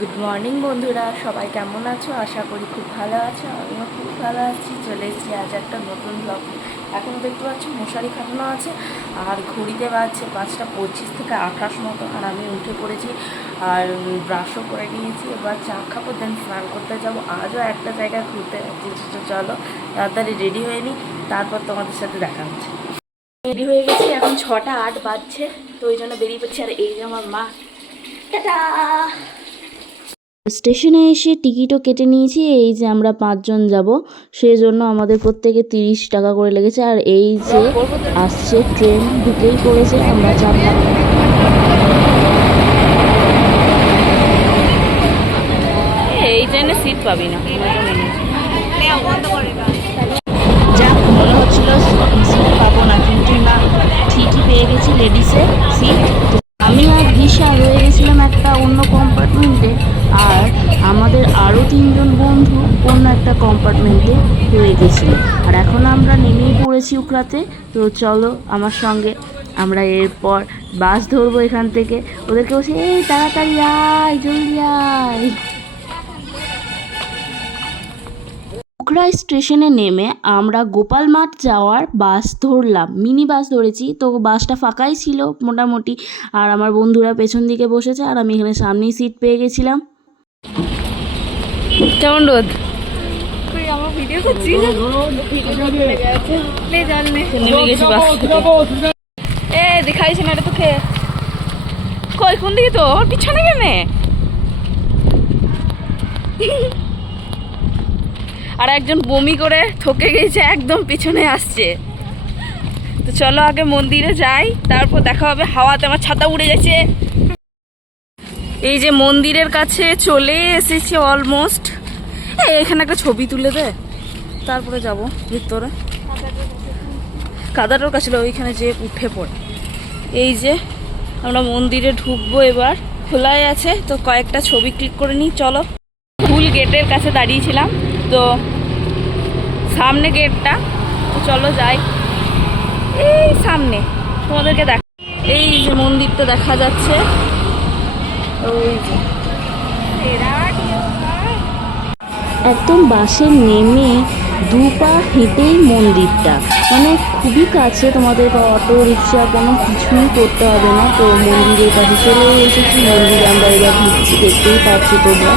Good morning বন্ধুরা। সবাই কেমন আছো? আশা করি খুব ভালো আছো। আমিও খুব ভালো আছি। চলে এসেছি আজ একটা নতুন ব্লগ এখন দেখতে পাচ্ছি মশারি খাটানো আছে। আর ঘড়িতে বাজছে পাঁচটা পঁচিশ থেকে আঠাশ মতো। আর আমি উঠে পড়েছি আর ব্রাশও করে নিয়েছি। এবার চা খাব দেন স্নান করতে যাব। আজও একটা জায়গায় ঘুরতে যাচ্ছি। চলো, তাড়াতাড়ি রেডি হয়ে নিই। তারপর তোমাদের সাথে দেখা হচ্ছে। রেডি হয়ে গেছি। এখন ছটা আট বাজছে। তো ওই জন্য বেরিয়ে পড়ছি। আর এই যে আমার মা। টাটা! স্টেশনে এসে টিকিটও কেটে নিয়েছি এই যে আমরা পাঁচজন যাব। সেই জন্য আমাদের প্রত্যেকে তিরিশ টাকা করে লেগেছে আর এই যে আসছে ট্রেন ঢুকেই পড়েছে আমরা চাপলাম। এই ট্রেনে সিট পাবি না। যা মনে হচ্ছিল সিট পাবো না কিন্তু না ঠিকই পেয়ে গেছি লেডিসে সিট আমি আর দিশা রয়ে গেছিলাম একটা অন্য কম্পার্টমেন্টে আর আমাদের আরও তিনজন বন্ধু অন্য একটা কম্পার্টমেন্টে রয়ে গেছিল। আর এখন আমরা নেমেই পড়েছি উকরাতে, তো চলো আমার সঙ্গে আমরা এরপর বাস ধরবো এখান থেকে। ওদেরকে বলছি, এই তাড়াতাড়ি আয়, জলদি আয়। উখড়া স্টেশনে নেমে আমরা গোপাল মাঠ যাওয়ার বাস ধরলাম মিনি বাস ধরেছি তো বাসটা ফাঁকাই ছিল মোটামুটি আর আমার বন্ধুরা পেছন দিকে বসেছে আর আমি এখানে সামনেই সিট পেয়ে গেছিলাম কেমন রোদ নেমে গেছি বাস থেকে। এ দেখাইছে না এটা তো খেয়ে কই কোন দিকে তো পিছনে কেনে আর একজন বমি করে থকে গেছে, একদম পিছনে আসছে। তো চলো আগে মন্দিরে যাই, তারপর দেখা হবে, হাওয়াতে আমার ছাতা উড়ে গেছে। এই যে মন্দিরের কাছে চলে এসেছি অলমোস্ট এখানে একটা ছবি তুলে দে, তারপরে যাব ভিতরে। কাদাটার কাছে ওইখানে যে উঠে পড়ে। এই যে আমরা মন্দিরে ঢুকবো এবার, খোলাই আছে, তো কয়েকটা ছবি ক্লিক করে নিই, চলো। ফুল গেটের কাছে দাঁড়িয়েছিলাম। তো সামনে গেটটা। চলো যাই। এই সামনে, তোমাদেরকে দেখ এই যে মন্দিরটা দেখা যাচ্ছে। ওই একদম বাসে নেমে দু পা হেঁটেই মন্দিরটা। মানে খুবই কাছে, তোমাদের অটো, রিক্সা, কোনো কিছুই করতে হবে না। তো মন্দিরের কাছে চলে এসেছি, মন্দিরে আমরা এবার ঢুকছি দেখতেই পাচ্ছি তোমরা।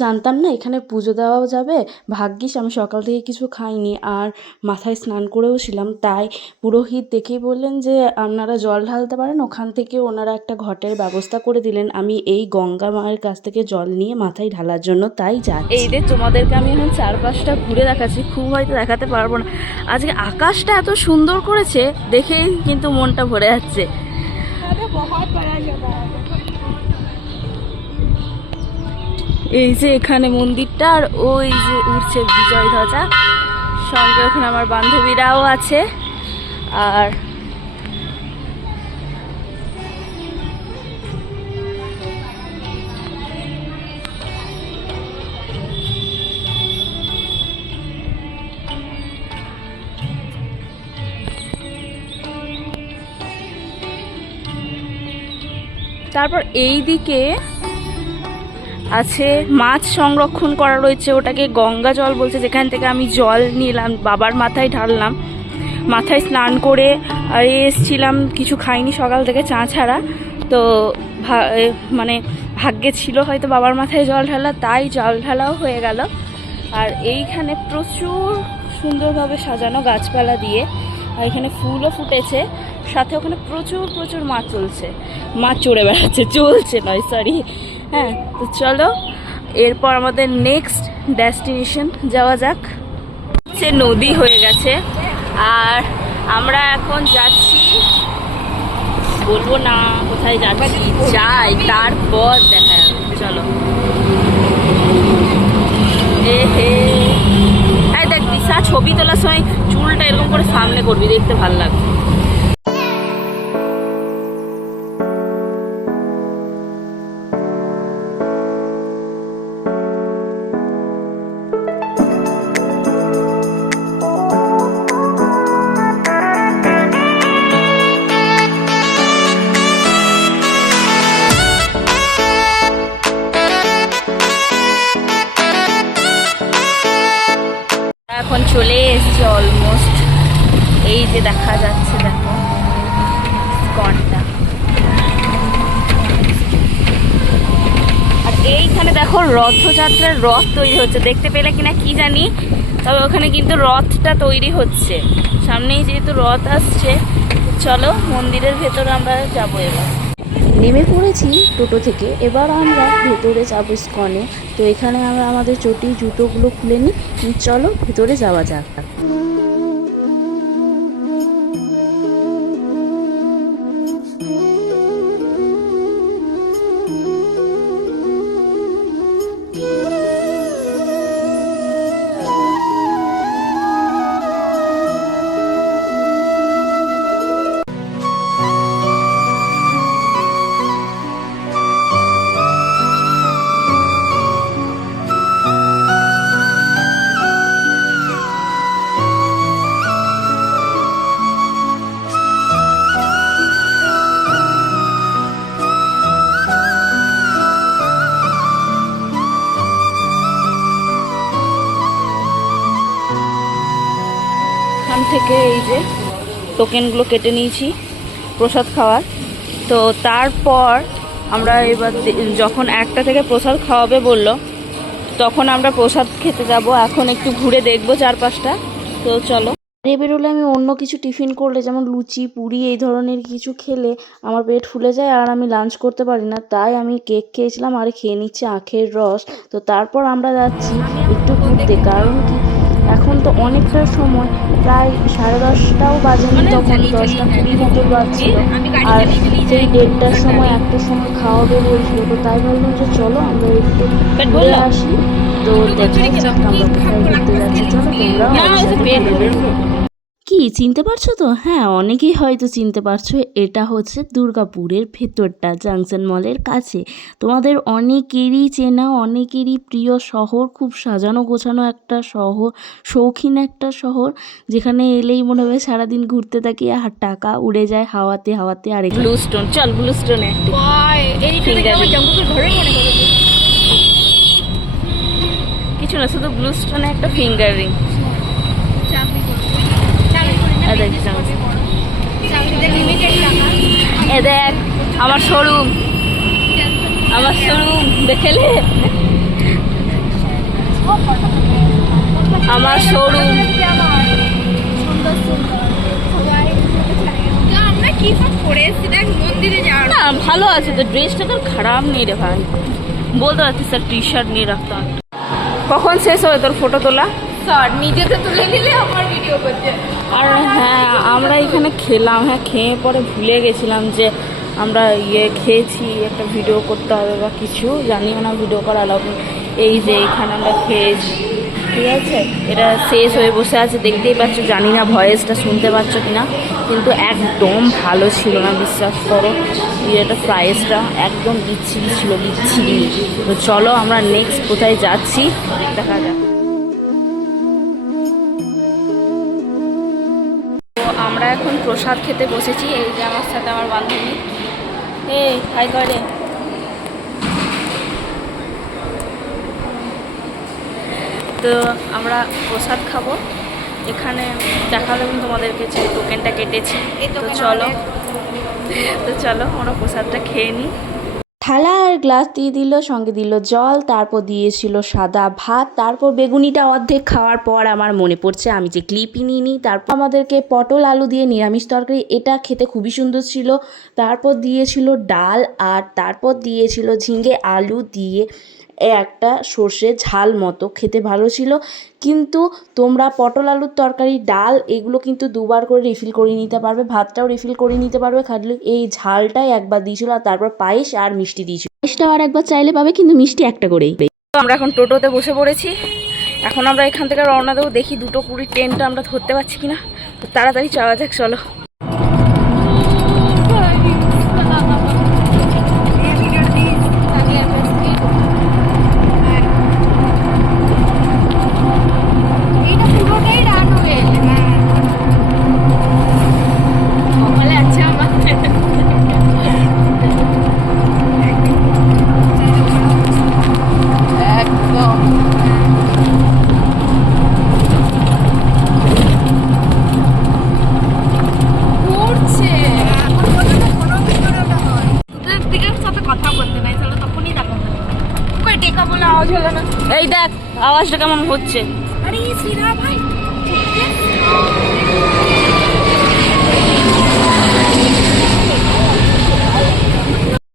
জানতাম না এখানে পুজো দেওয়াও যাবে। ভাগ্যিস আমি সকাল থেকে কিছু খাইনি আর মাথায় স্নান করেও ছিলাম। তাই পুরোহিত দেখেই বললেন যে আপনারা জল ঢালতে পারেন ওখান থেকে ওনারা একটা ঘটের ব্যবস্থা করে দিলেন। আমি এই গঙ্গা মায়ের কাছ থেকে জল নিয়ে মাথায় ঢালার জন্য তাই যাচ্ছি। এই যে তোমাদেরকে আমি এখন চারপাশটা ঘুরে দেখাচ্ছি খুব হয়তো দেখাতে পারব না। আজকে আকাশটা এত সুন্দর করেছে দেখেই কিন্তু মনটা ভরে যাচ্ছে। এই যে এখানে মন্দিরটা আর ওই যে উঠছে বিজয় ধ্বজা। সঙ্গে ওখানে আমার বান্ধবীরাও আছে। আর তারপর এই দিকে আছে, মাছ সংরক্ষণ করা রয়েছে, ওটাকে গঙ্গা জল বলছে, যেখান থেকে আমি জল নিলাম, বাবার মাথায় ঢাললাম। মাথায় স্নান করে এসছিলাম, কিছু খাইনি সকাল থেকে, চা ছাড়া। তো মানে ভাগ্যে ছিল হয়তো বাবার মাথায় জল ঢালা, তাই জল ঢালাও হয়ে গেল। আর এইখানে প্রচুর সুন্দরভাবে সাজানো গাছপালা দিয়ে, আর এখানে ফুলও ফুটেছে, সাথে ওখানে প্রচুর প্রচুর মাছ চলছে। মাছ চড়ে বেড়াচ্ছে, চলছে নয় সরি হ্যাঁ তো চলো, এরপর আমাদের নেক্সট ডেস্টিনেশন যাওয়া যাক। সে নদী হয়ে গেছে, আর আমরা এখন যাচ্ছি, বলব না কোথায় যাচ্ছি, যাই, তারপর দেখা যাবে, চলো। এ হে। এই দেখ দিশা ছবি তোলার সময় চুলটা এরকম করে সামনে করবি, দেখতে ভালো লাগবে। এই যে দেখা যাচ্ছে, দেখো। কনটা আর এইখানে দেখো রথযাত্রার রথ তৈরি হচ্ছে। দেখতে পেলে কিনা কি জানি, তবে ওখানে কিন্তু রথটা তৈরি হচ্ছে। সামনেই যেহেতু রথ আসছে, চলো মন্দিরের ভেতরে আমরা যাব এবার। নেমে পড়েছি টোটো থেকে। এবার আমরা ভেতরে যাব স্কনে। তো এখানে আমরা আমাদের চটি, জুতোগুলো খুলে নিই। চলো ভেতরে যাওয়া যাক। এখান থেকে এই যে টোকেনগুলো কেটে নিয়েছি প্রসাদ খাওয়ার। তো তারপর আমরা এবার যখন একটা থেকে প্রসাদ খাওয়াবে বলল, তখন আমরা প্রসাদ খেতে যাব। এখন একটু ঘুরে দেখব চারপাশটা। তো চলো। বাইরে বেরোলে আমি অন্য কিছু টিফিন করলে, যেমন লুচি, পুরি, এই ধরনের কিছু খেলে আমার পেট ফুলে যায় আর আমি লাঞ্চ করতে পারি না। তাই আমি কেক খেয়েছিলাম আর খেয়ে নিচ্ছি আখের রস। তো তারপর আমরা যাচ্ছি একটু ঘুরতে। কারণ কি? এখন তো অনেকটা সময় প্রায় সাড়ে দশটাও বাজেনি তখন দশটা কুড়ি মতো বাজছিল। আর সেই দেড়টার সময় একটা সময় খাওয়াবে বলছিল তো তাই ভাবলাম যে চলো আমরা একটু ঘুরে আসি। তো দেখা যাচ্ছে আমরা কোথায় ঘুরতে যাচ্ছি। চলো তোমরাও কি চিনতে পারছ তো? হ্যাঁ অনেকেই হয়তো চিনতে পারছ এটা হচ্ছে দুর্গাপুরের ভেতরটা জাংশন মলের কাছে। তোমাদের অনেকেরই চেনা অনেকেরই প্রিয় শহর খুব সাজানো গোছানো একটা শহর শৌখিন একটা শহর যেখানে এলেই মনে হবে সারাদিন ঘুরতে থাকি আর টাকা উড়ে যায় হাওয়াতে হাওয়াতে আর ব্লু স্টোন চল ব্লু স্টোনে কিছু না শুধু ব্লু স্টোনে একটা ফিঙ্গার রিং এ দেখ, আমার শোরুম আমার শোরুম দেখেলে আমার শোরুম না, ভালো আছে তো ড্রেসটা তো খারাপ নেই রে ভাই। বলতে পারছি স্যার টি শার্ট নিয়ে রাখতাম কখন শেষ হবে তোর ফটো তোলা? স্যার নিজেকে তুলে নিলে আমার ভিডিও করতে। আর হ্যাঁ আমরা এখানে খেলাম হ্যাঁ খেয়ে পরে ভুলে গেছিলাম যে আমরা ইয়ে খেয়েছি একটা ভিডিও করতে হবে বা কিছু জানিও না ভিডিও করা আলাও এই যে এখানে আমরা খেয়েছি ঠিক আছে? এটা শেষ হয়ে বসে আছে দেখতেই পাচ্ছ জানি না ভয়েসটা শুনতে পাচ্ছ কি না কিন্তু একদম ভালো ছিল না বিশ্বাস করো। ইয়েটা প্রাইসটা একদম বিচ্ছিরি ছিল বিচ্ছিরি। তো চলো আমরা নেক্সট কোথায় যাচ্ছি দেখা যাক। প্রসাদ খেতে বসেছি এই যে আমার সাথে আমার বান্ধবী। এই হাই করে। তো আমরা প্রসাদ খাব। এখানে দেখালাম তোমাদেরকে যে টোকেনটা কেটেছি। তো চলো। তো চলো আমরা প্রসাদটা খেয়ে নিই। থালা আর গ্লাস দিয়ে দিল, সঙ্গে দিল জল, তারপর দিয়েছিল সাদা ভাত, তারপর বেগুনিটা অর্ধেক খাওয়ার পর আমার মনে পড়ছে আমি যে ক্লিপই নিই তারপর আমাদেরকে পটল আলু দিয়ে নিরামিষ তরকারি, এটা খেতে খুবই সুন্দর ছিল। তারপর দিয়েছিল ডাল আর তারপর দিয়েছিল ঝিঙে আলু দিয়ে একটা সর্ষে ঝাল মতো, খেতে ভালো ছিল। কিন্তু তোমরা পটল আলুর তরকারি, ডাল এগুলো কিন্তু দুবার করে রিফিল করে নিতে পারবে। ভাতটাও রিফিল করে নিতে পারবে। খালি এই ঝালটাই একবার দিয়েছিল আর তারপর পায়েস আর মিষ্টি দিয়েছিল। পায়েসটাও আর একবার চাইলে পাবে, কিন্তু মিষ্টি একটা করেই। তো আমরা এখন টোটোতে বসে পড়েছি। এখন আমরা এখান থেকে রওনা দেবো। দেখি দুটো কুড়ি ট্রেনটা আমরা ধরতে পারছি কিনা। তো তাড়াতাড়ি যাওয়া যাক, চলো। আওয়াজটা কেমন হচ্ছে? আরে সিধা ভাই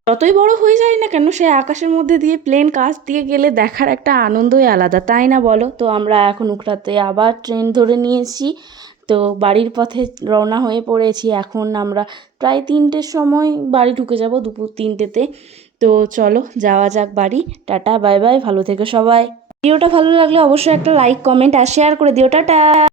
যতই বড় হয়ে যায় না কেন সে আকাশের মধ্যে দিয়ে প্লেন কাছ দিয়ে গেলে দেখার একটা আনন্দই আলাদা তাই না বলো? তো আমরা এখন উখড়াতে আবার ট্রেন ধরে নিয়েছি। তো বাড়ির পথে রওনা হয়ে পড়েছি। এখন আমরা প্রায় তিনটের সময় বাড়ি ঢুকে যাব দুপুর তিনটেতে। তো চলো যাওয়া যাক বাড়ি। টাটা, বাই বাই, ভালো থেকো সবাই। ভিডিওটা ভালো লাগলে অবশ্যই একটা লাইক কমেন্ট আর শেয়ার করে দিও। টাটা!